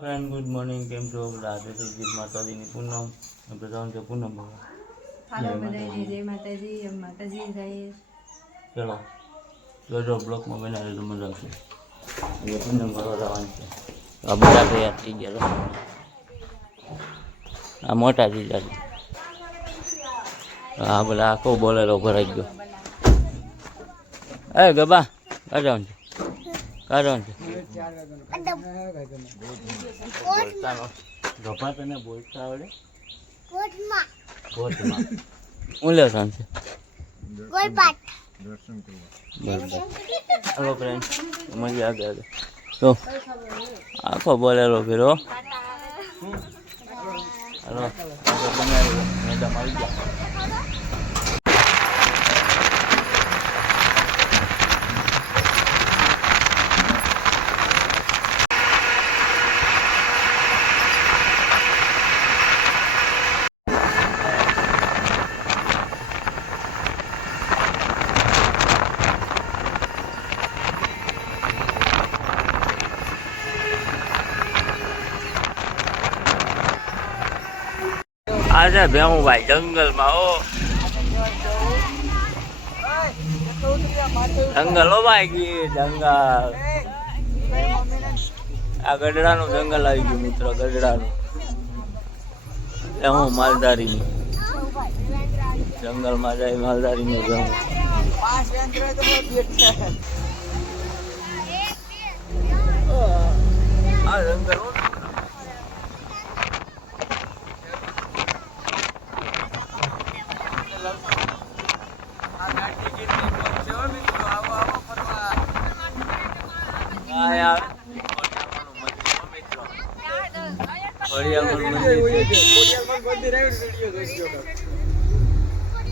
Friend good morning, કેમ છો? રાધે શ્રી માતાજીની પૂનમ પ્રજાન છે પૂનમ બાબા. હાલો બધાને જય માતાજી. એમ માતાજી જાય. ચલો જોજો બ્લોકમાં બનાવી તો મજા આવશે. એ પૂનમ કરવા જવાનું છે. આ બધા તૈયાર થઈ ગયા. આ મોટા થઈ ગયા. હા બોલા આખો બોલેરો ભરાઈ ગયો. એ ગબા કાઢવાનું છે, કાઢવાનું છે. ગભા તને બોલતા આવડે? હું લેવાનું છે? હલો ફ્રેન્ડ, મજા આગળ તો આખો બોલેરો ફેરો. હલો મેડમ આવી ગયા. આજે ભેહું ભાઈ જંગલમાં. ઓ જંગલ, ઓ ભાઈ ગઈ જંગલ. આ ગઢડાનું જંગલ આવી ગયું મિત્રો, ગઢડાનું. ભેહું માલધારીની જંગલમાં જાય, માલધારીની ભેહું. આ જંગલ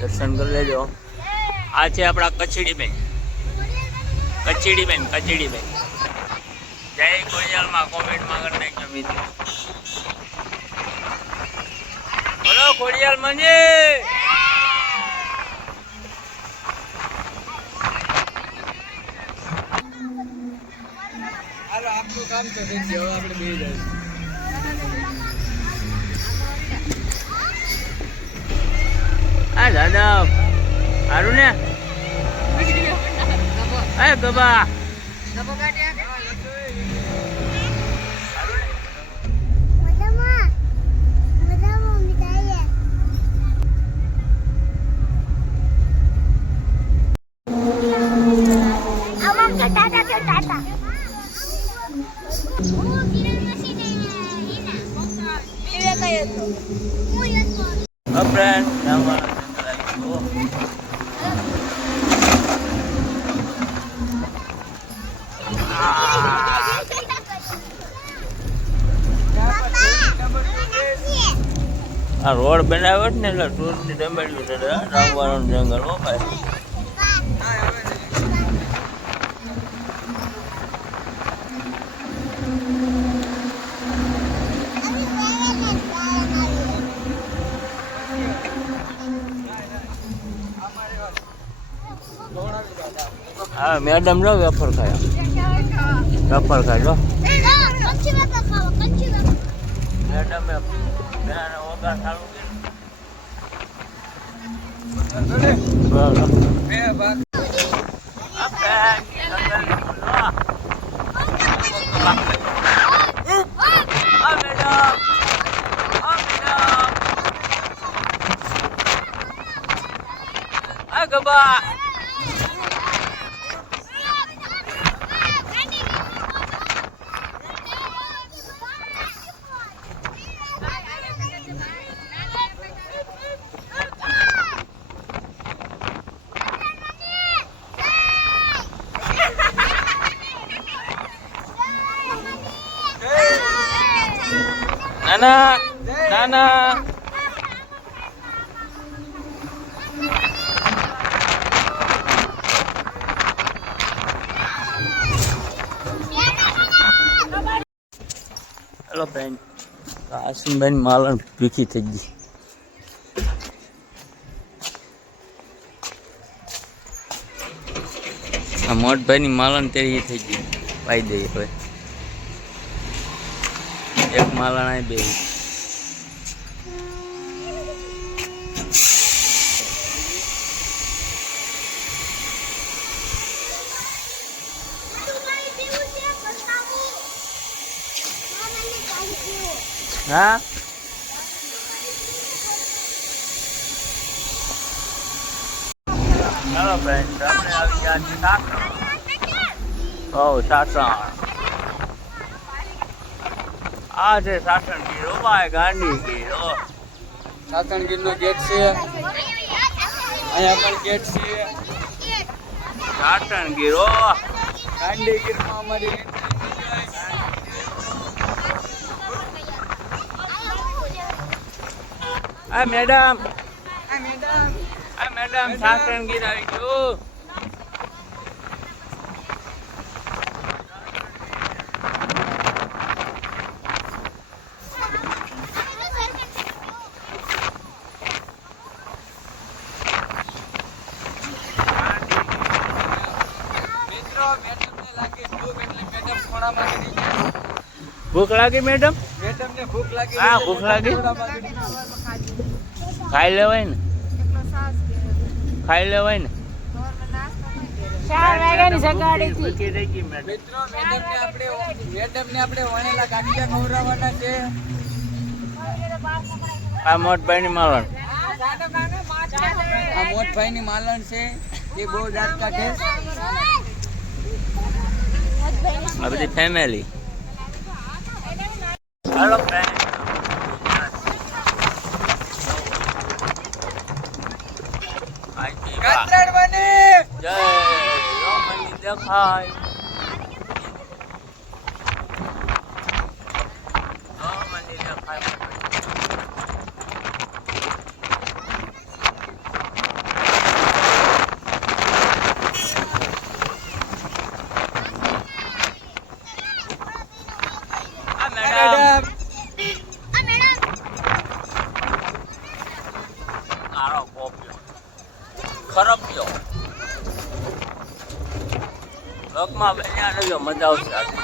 દર્શન કરી લેજો. આ છે આપણા કચડીબેન. કચડીબેન જય ખોડિયાલમાં કોમેન્ટમાં કરી નાખજો મિત્રો. બોલો ખોડિયાલ મંજી. આપણું કામ તો થઈ ગયું, આપણે બે જાય. આ દાદા સારું ને? એ ગબા આ રોડ બનાવ્યો ને એટલે ટૂરની ડમેડ્યું છે રામવાળાનું જંગલ. હો ભાઈ હા મેડમ લો વેફર ખાયા, વેફર ખાજો મેડમ. ઓગા સારું ગબા નાના નાના. હેલો ફ્રેન્ડ, આસિમભાઈ માલણ ભીખી થઈ ગઈ. આ મોટભાઈની માલણ તેરી થઈ ગઈ. પાઈ દઈએ હવે. એક માલણા બે હા ચાલો ફ્રેન્ડ આપણે આવી ગયા છીએ સાસણ આ છે સાસણ ગીર ઓ ભાઈ ગાંડી ગીર ઓ સાસણગીર નો ગેટ છે, અહીંયા પણ ગેટ છે. સાસણ ગીર ઓ ગાંડી ગીરમાં અમારી આ મેડમ સાસણ ગીર આવી ગયું. ભૂખ લાગી મેડમ? મેડમને ભૂખ લાગી. હા ભૂખ લાગી. ખાઈ લેવાય ને, ખાઈ લેવાય ને. 4 વાગ્યાની સગાડી થી. મિત્રો મેડમને આપણે વણેલા ગાંઠિયા ખવડાવવાના છે. આ મોટભાઈની માલણ, આ મોટભાઈની માલણ છે, એ બહુ દાંત કાઢે. આ બધી ફેમિલી. હાલો ફ્રેન્ડ કાતરાડ બને જય રોમની દેખાય રોમની દેખાય. આ મેડમ કાળો કોપ્યો ખરપ્યો લોકમાં બન્યા રહેજો, મજા આવશે આજે.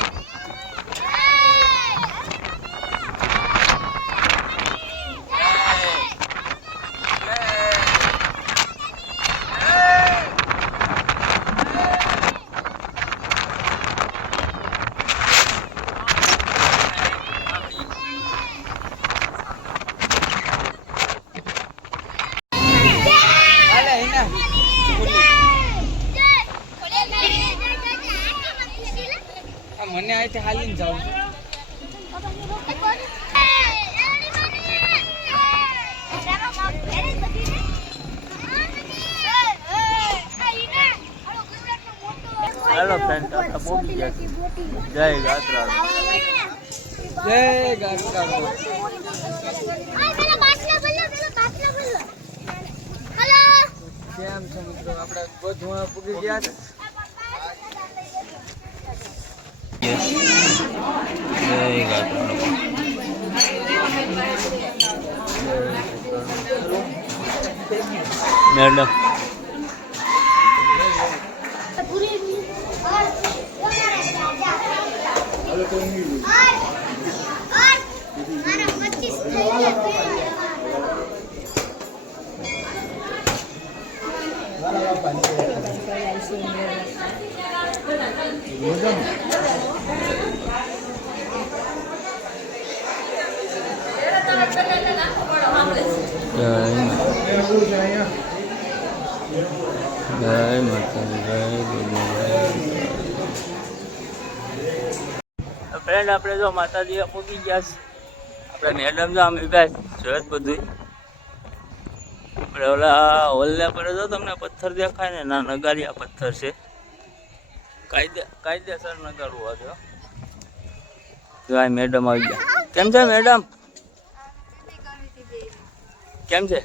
મને અહીંથી હાલીને જાઉં. હેલો ફ્રેન્ડ, આપણે પહોંચી ગયા છીએ. જય ગાત્રા. જય ગાત્રા. કેમ છે મિત્રો? આપણે ગોધવા પૂગી ગયા છે. જય ગાત્રા. મેડમ જય ફ્રેન્ડ, આપણે જો માતાજી પૂકી ગયા છે. આપણે મેડમ જો આમ ઉભા જોત બધું. આપણે ઓલા હોલ્લે પર જો તમને પથ્થર દેખાય ને, ના નગારિયા પથ્થર છે. કાયદેસર નગારવું હતું. જો આ મેડમ આવી ગયા. કેમ છે મેડમ? કેમ છે?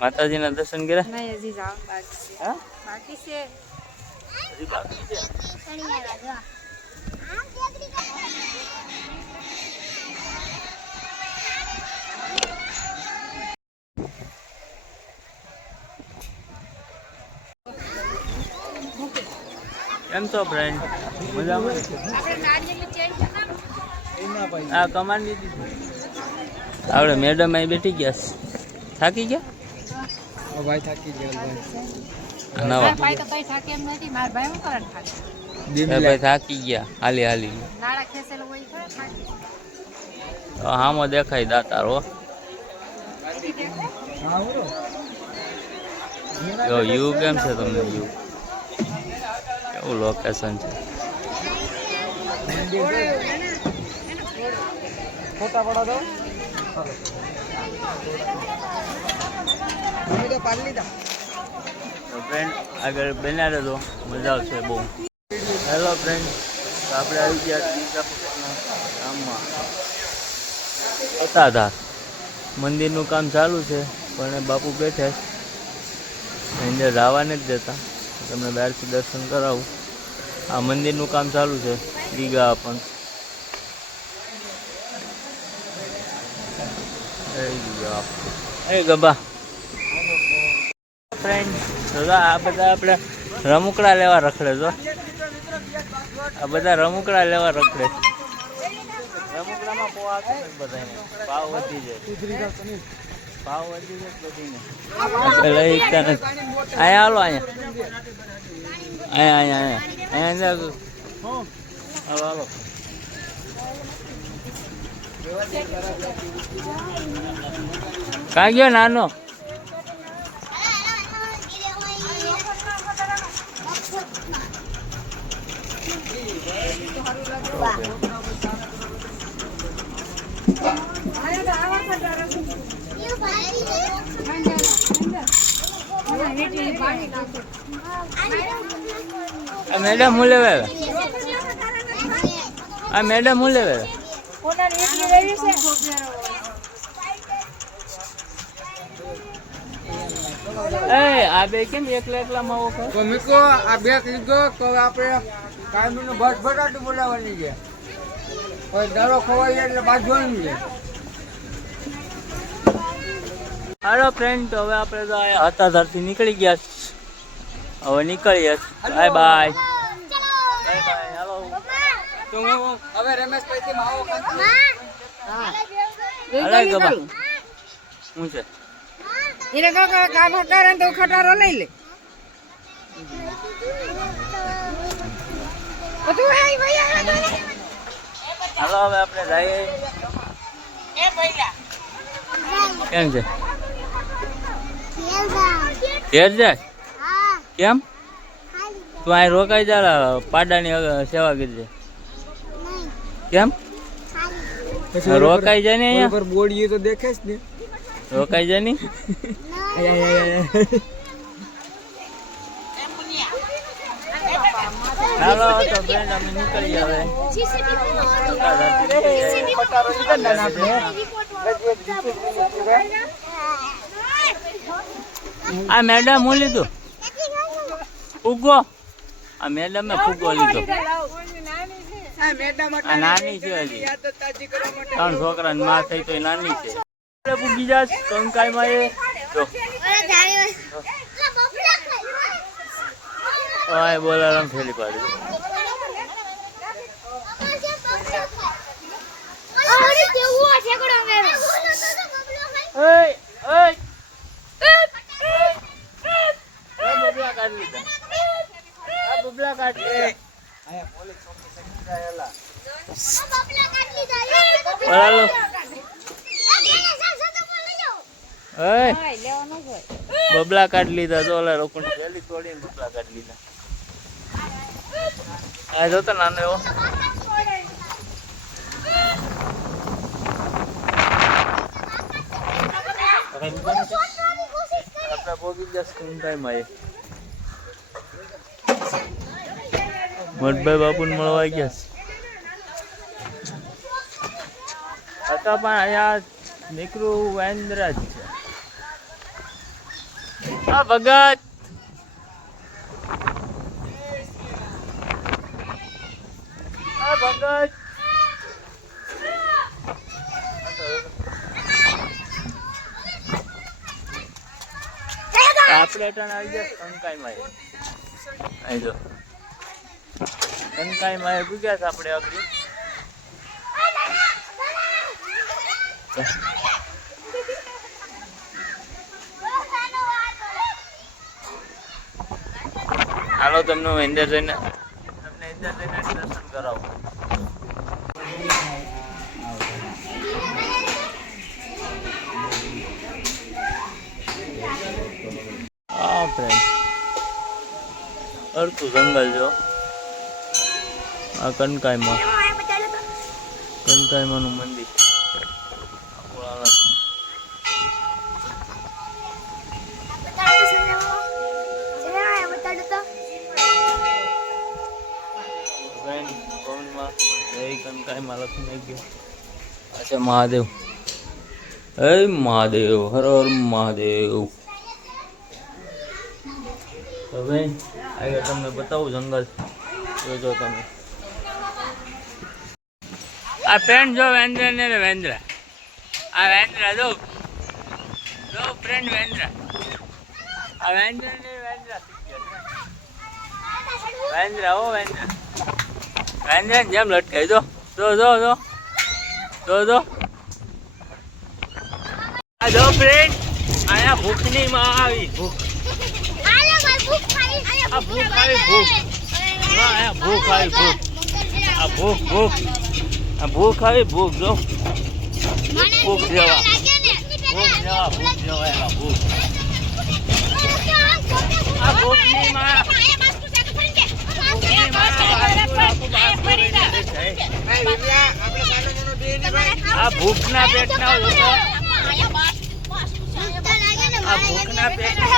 માતાજીના દર્શન કર્યા? નહીં, હજી જાવ બાકી છે. હા બાકી છે. હજી બાકી છે. કેમ છો ફ્રેન્ડ? મજામાં? આપણે નારિયેળની ચેન છે ને? આ કમાન દીધી આપણે મેડમ અહીં બેઠી ગયા છે. થાકી ગયા ભાઈ થાકી ગયા નવા ભાઈ તો કઈ થાકે એમ નથી મારા ભાઈ હું કરે થાકે ભાઈ થાકી ગયા હાલી હાલી નાળા ખેસેલો હોય ખરા થાકે હામો દેખાય દાતારો જો યુ કેમ છે તમને યુ કેવું લોકેશન છે ફોટા પડા દો ફ્રેન્ડ આગળ બન્યા રહેજો મજા આવશે બહુ. હેલો ફ્રેન્ડ, આપણે આવી ગયા બીજાપુરના ગામમાં હતા. મંદિરનું કામ ચાલુ છે પણ બાપુ બેઠા અંદર જવા નથી દેતા. તમને બહારથી દર્શન કરાવું. આ મંદિરનું કામ ચાલુ છે બીગા પણ ગબા ફ્રેન્ડ. આ બધા આપણે રમકડા લેવા રખડે છો. આ બધા રમકડા લેવા રખડે. રમકડામાં બધા ભાવ વધી જાય. ભાવ વધી જાય બધીને લઈ શકતા નથી. અહીંયા હાલો અહીંયા હાલો હાલો. કાં ગયો નાનો? મેડમ હું લેવા આ મેડમ હું લેવા આ બે કેમ એકલા એકલામાં આવો તો મીકો આ બે લીધો તો આપણે કાયમીનું બસ બટાટું બોલાવવાની છે. કોઈ દરો ખવાય એટલે બાજવાની છે. હાલો ફ્રેન્ડ, તો હવે આપણે તો હતા ધરથી નીકળી ગયા. હવે નીકળીએ. Bye bye. હાલો. તો હું હવે રમેશભાઈ થી માવો શું છે? એને કામ કરે તો ખટારો લઈ લે. હાલો હવે આપણે જઈએ. કેમ છે? ઘેર જાય? કેમ? તું અહીં રોકાઈ જા, પાડાની સેવા કરજે. કેમ રોકાઈ જાય ને? અહીંયા બોડીએ તો દેખે જ ને. રોકાઈ જાય ને? હાલો તો ફ્રેન્ડ અમે નીકળી હવે. આ મેડમ હું લીધું ફુગ્ગો. આ મેડમે ફુગ્ગો લીધો. આ નાની છે હજી. 3 છોકરાની માં થઈ તો નાની છે. પૂગી જા કંકાઈમાં એ જો હા બોલારામ ફેલી પાડી. બબલા કાઢ બબલા કાઢ લીધા. તો ઓલા રોકડી પેલી તોડીને બબલા કાઢ લીધા. આ જોતો નાનો એવો. આપડા પોગી ગયા સ્કૂલ ટાઈમ આવે. મોટભાઈ બાપુને મળવા ગયા હતા પણ અહીંયા નીકળું વાંદરા જ છે. આ ભગત ભગત આપણે ટન આવી ગયા કંકાઈમાં. અહીં જો કંકાઈમાં પૂગ્યા છે આપણે આગળ. તો હાલો તમને હું અંદર જઈને દર્શન કરાવું. હા ફ્રેન્ડ અડધું જંગલ જો આ કનકાઈમાનું મંદિર. કનકાઈમાં લખી નાખ્યું. અચ્છા મહાદેવ, હે મહાદેવ, હર હર મહાદેવ. હવે આગળ તમને બતાવું જંગલ જોજો તમે. આ ફ્રેન્ડ જો વેન્દ્ર ને વેન્દ્ર, આ વેન્દ્ર જો ફ્રેન્ડ વેન્દ્ર, આ વેન્દ્ર ને વેન્દ્ર ઓ વેન્દ્ર વેન્દ્ર જેમ લટકાઈ જો જો જો જો જો જો આ જો ફ્રેન્ડ આયા ભૂખની માં આવી ભૂખ. આ ભૂખ આવી ભૂખ. આ ભૂખ આવી ભૂખ. આ ભૂખ ભૂખ આ ભૂખ આવી ભૂખ જો ભૂખ જેવા ભૂખ જેવા ભૂખ જેવા એવા ભૂખ. આ ભૂખની માં આ ભૂખના પેટના લોકો આ ભૂખના પેટની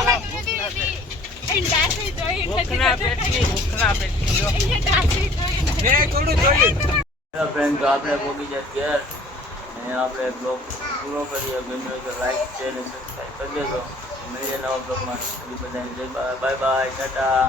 ફ્રેન્ડ તો આપણે બગીચા ઘેર અને આપણે બ્લોગ પૂરો કરીએ. ગમ્યો હોય તો લાઈક શેર અને સબસ્ક્રાઈબ કરી દેજો. મળીએ નવા બ્લોગમાં. બધાને જય બાય બાય ટાટા.